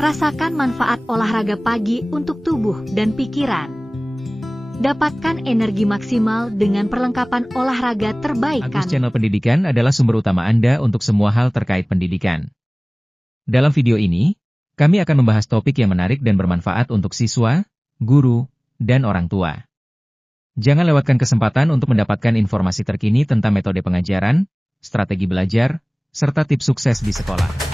Rasakan manfaat olahraga pagi untuk tubuh dan pikiran. Dapatkan energi maksimal dengan perlengkapan olahraga terbaik. Agus Channel Pendidikan adalah sumber utama Anda untuk semua hal terkait pendidikan. Dalam video ini, kami akan membahas topik yang menarik dan bermanfaat untuk siswa, guru, dan orang tua. Jangan lewatkan kesempatan untuk mendapatkan informasi terkini tentang metode pengajaran, strategi belajar, serta tips sukses di sekolah.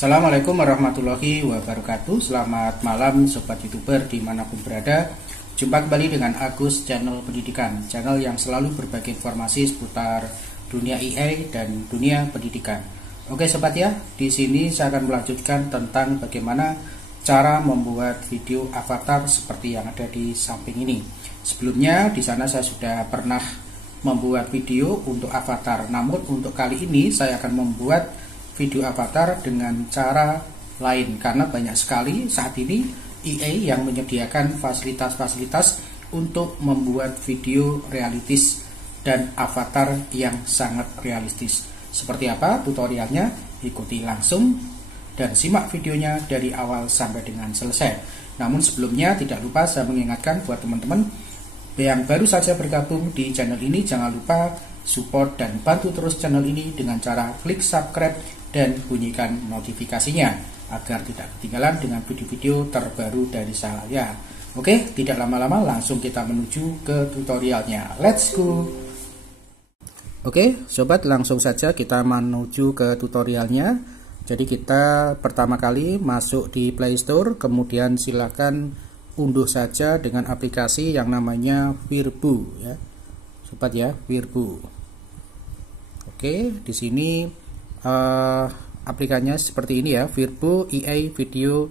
Assalamualaikum warahmatullahi wabarakatuh. Selamat malam sobat YouTuber dimanapun berada. Jumpa kembali dengan Agus Channel Pendidikan, channel yang selalu berbagi informasi seputar dunia AI dan dunia pendidikan. Oke sobat ya, di sini saya akan melanjutkan tentang bagaimana cara membuat video avatar seperti yang ada di samping ini. Sebelumnya di sana saya sudah pernah membuat video untuk avatar, namun untuk kali ini saya akan membuat video avatar dengan cara lain, karena banyak sekali saat ini EA yang menyediakan fasilitas-fasilitas untuk membuat video realistis dan avatar yang sangat realistis. Seperti apa tutorialnya? Ikuti langsung dan simak videonya dari awal sampai dengan selesai. Namun sebelumnya tidak lupa saya mengingatkan buat teman-teman yang baru saja bergabung di channel ini, jangan lupa support dan bantu terus channel ini dengan cara klik subscribe dan bunyikan notifikasinya agar tidak ketinggalan dengan video-video terbaru dari saya. Oke, tidak lama-lama langsung kita menuju ke tutorialnya. Let's go. Oke, sobat, langsung saja kita menuju ke tutorialnya. Jadi kita pertama kali masuk di Play Store, kemudian silakan unduh saja dengan aplikasi yang namanya Virbu ya. Sobat ya, Virbu. Oke, di sini aplikasinya seperti ini ya, Virbu EA Video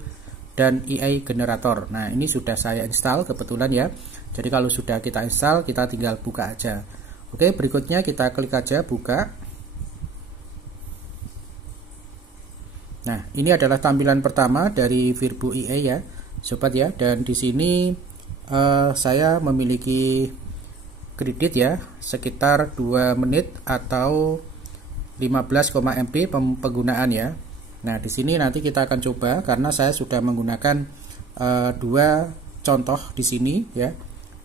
dan EA Generator. Nah ini sudah saya install kebetulan ya, jadi kalau sudah kita install kita tinggal buka aja. Oke, berikutnya kita klik aja buka. Nah ini adalah tampilan pertama dari Virbu EA ya sobat ya, dan di sini saya memiliki kredit ya sekitar 2 menit atau 15, MB penggunaan ya. Nah, di sini nanti kita akan coba karena saya sudah menggunakan dua contoh di sini ya.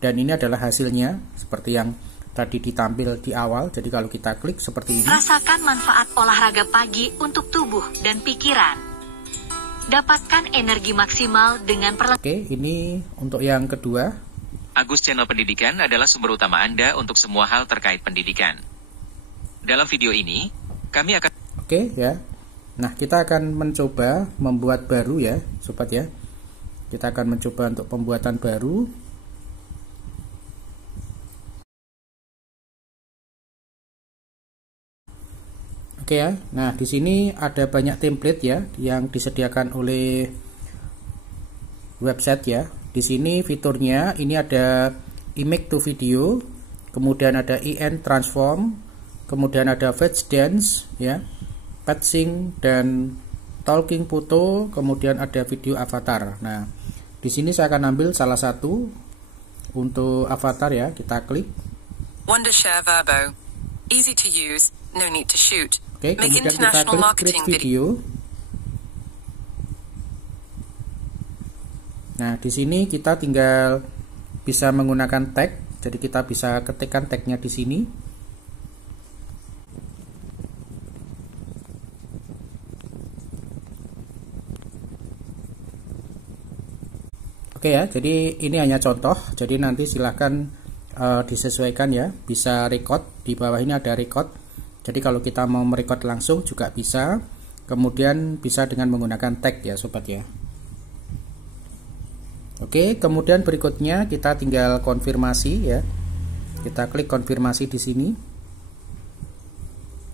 Dan ini adalah hasilnya seperti yang tadi ditampil di awal. Jadi kalau kita klik seperti ini. Rasakan manfaat olahraga pagi untuk tubuh dan pikiran. Dapatkan energi maksimal dengan Oke, ini untuk yang kedua. Agus Channel Pendidikan adalah sumber utama Anda untuk semua hal terkait pendidikan. Dalam video ini, kami akan... Oke ya. Nah, kita akan mencoba membuat baru ya, sobat ya. Kita akan mencoba untuk pembuatan baru. Oke ya. Nah, di sini ada banyak template ya yang disediakan oleh website ya. Di sini fiturnya ini ada image to video, kemudian ada EN transform, kemudian ada fetch dance ya, patching dan talking photo, kemudian ada video avatar. Nah, di sini saya akan ambil salah satu untuk avatar ya, kita klik. Wondershare Verbo, easy to use, no need to shoot. Oke, kemudian kita klik create video. Nah, di sini kita tinggal bisa menggunakan tag, jadi kita bisa ketikkan tagnya di sini. Oke ya, jadi ini hanya contoh, jadi nanti silahkan disesuaikan ya, bisa record, di bawah ini ada record, jadi kalau kita mau merecord langsung juga bisa, kemudian bisa dengan menggunakan tag ya sobat ya. Oke, kemudian berikutnya kita tinggal konfirmasi ya, kita klik konfirmasi di sini.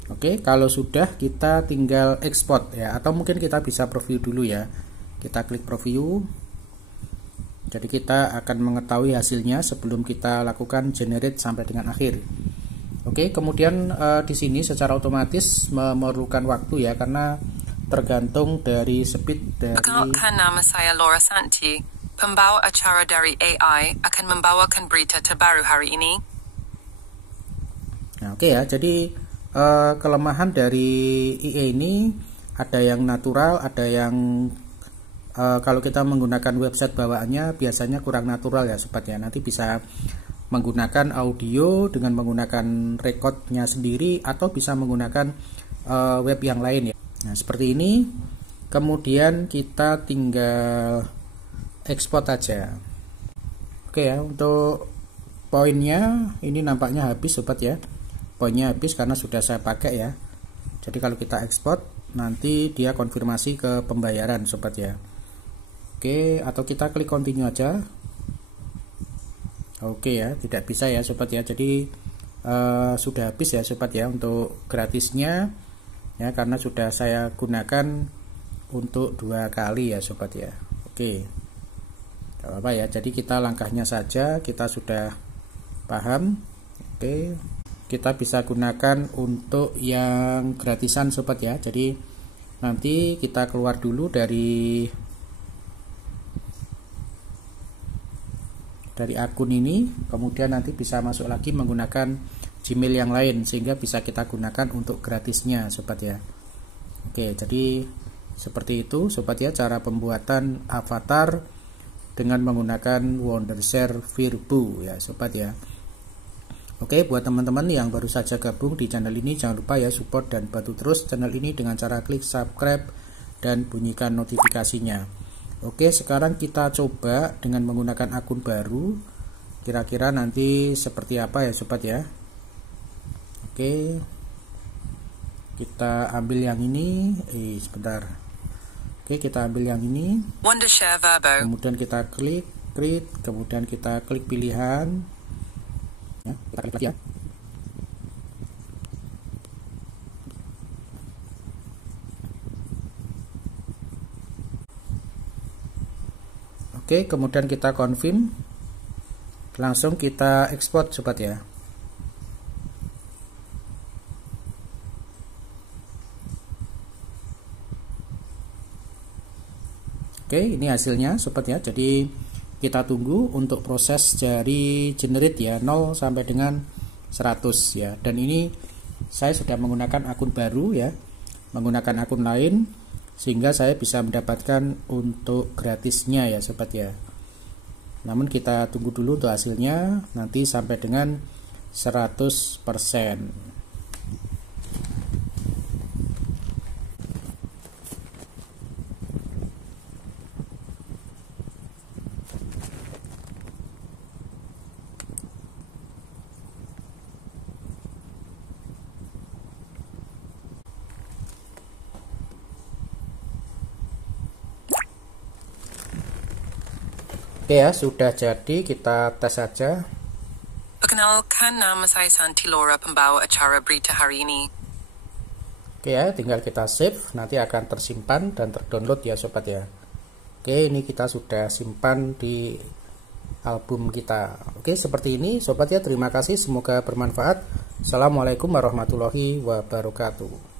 Oke, kalau sudah kita tinggal export ya, atau mungkin kita bisa preview dulu ya, kita klik preview. Jadi kita akan mengetahui hasilnya sebelum kita lakukan generate sampai dengan akhir. Oke, kemudian di sini secara otomatis memerlukan waktu ya, karena tergantung dari speed dari Perkenalkan nama saya Laura Santi, Pembawa acara dari AI akan membawakan berita terbaru hari ini. Nah, oke ya, jadi kelemahan dari IA ini ada yang natural, ada yang kalau kita menggunakan website bawaannya biasanya kurang natural ya sobat ya. Nanti bisa menggunakan audio dengan menggunakan recordnya sendiri atau bisa menggunakan web yang lain ya. Nah, seperti ini. Kemudian kita tinggal ekspor aja. Oke ya, untuk poinnya ini nampaknya habis sobat ya. Poinnya habis karena sudah saya pakai ya. Jadi kalau kita ekspor nanti dia konfirmasi ke pembayaran sobat ya. Oke, atau kita klik continue aja. Oke ya, tidak bisa ya sobat ya. Jadi sudah habis ya sobat ya untuk gratisnya ya, karena sudah saya gunakan untuk 2 kali ya sobat ya. Oke, gak apa ya, jadi kita langkahnya saja kita sudah paham. Oke, kita bisa gunakan untuk yang gratisan sobat ya. Jadi nanti kita keluar dulu dari akun ini, kemudian nanti bisa masuk lagi menggunakan Gmail yang lain sehingga bisa kita gunakan untuk gratisnya sobat ya. Oke, jadi seperti itu sobat ya cara pembuatan avatar dengan menggunakan Wondershare Virtuo ya sobat ya. Oke, buat teman-teman yang baru saja gabung di channel ini, jangan lupa ya support dan bantu terus channel ini dengan cara klik subscribe dan bunyikan notifikasinya. Oke, sekarang kita coba dengan menggunakan akun baru, kira-kira nanti seperti apa ya sobat ya. Oke, kita ambil yang ini, sebentar. Oke, kita ambil yang ini. Wondershare Verbo. Kemudian kita klik create, kemudian kita klik pilihan. Ya, kita klik lagi ya. Oke, kemudian kita confirm. Langsung kita ekspor sobat ya. Oke, ini hasilnya sobat ya. Jadi kita tunggu untuk proses dari generate ya 0 sampai dengan 100 ya. Dan ini saya sudah menggunakan akun baru ya, menggunakan akun lain sehingga saya bisa mendapatkan untuk gratisnya ya sobat ya. Namun kita tunggu dulu untuk hasilnya nanti sampai dengan 100%. Oke ya, sudah jadi, kita tes saja. Perkenalkan, nama saya Santilora, pembawa acara berita hari ini. Oke ya, tinggal kita save, nanti akan tersimpan dan terdownload ya sobat ya. Oke, ini kita sudah simpan di album kita. Oke, seperti ini sobat ya, terima kasih, semoga bermanfaat. Assalamualaikum warahmatullahi wabarakatuh.